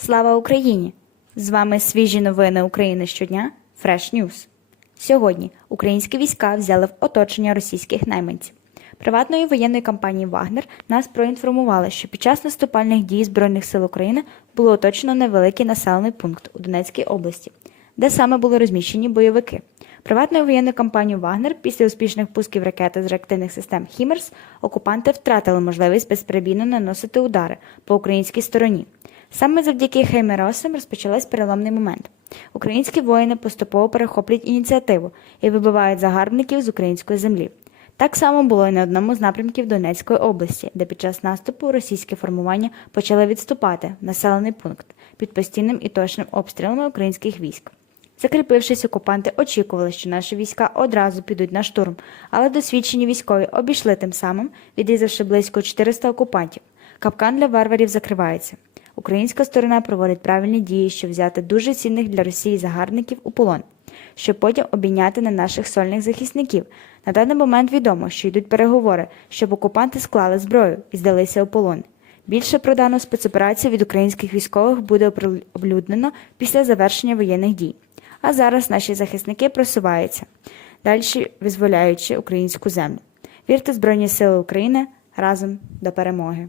Слава Україні! З вами свіжі новини України щодня Fresh News. Сьогодні українські війська взяли в оточення російських найманців. Приватної воєнної компанії Вагнер нас проінформували, що під час наступальних дій Збройних сил України було оточено невеликий населений пункт у Донецькій області, де саме були розміщені бойовики. Приватною воєнною компанією Вагнер після успішних пусків ракети з реактивних систем Хімерс окупанти втратили можливість безперебійно наносити удари по українській стороні. Саме завдяки Хеймеросам розпочалась переломний момент. Українські воїни поступово перехоплюють ініціативу і вибивають загарбників з української землі. Так само було і на одному з напрямків Донецької області, де під час наступу російські формування почали відступати в населений пункт під постійним і точним обстрілами українських військ. Закріпившись, окупанти очікували, що наші війська одразу підуть на штурм, але досвідчені військові обійшли тим самим, відрізавши близько 400 окупантів. Капкан для варварів закривається. Українська сторона проводить правильні дії, щоб взяти дуже цінних для Росії загарбників у полон, щоб потім обійняти на наших сольних захисників. На даний момент відомо, що йдуть переговори, щоб окупанти склали зброю і здалися у полон. Більше про дану спецоперацію від українських військових буде оприлюднено після завершення воєнних дій. А зараз наші захисники просуваються, далі визволяючи українську землю. Вірте Збройні Сили України разом до перемоги!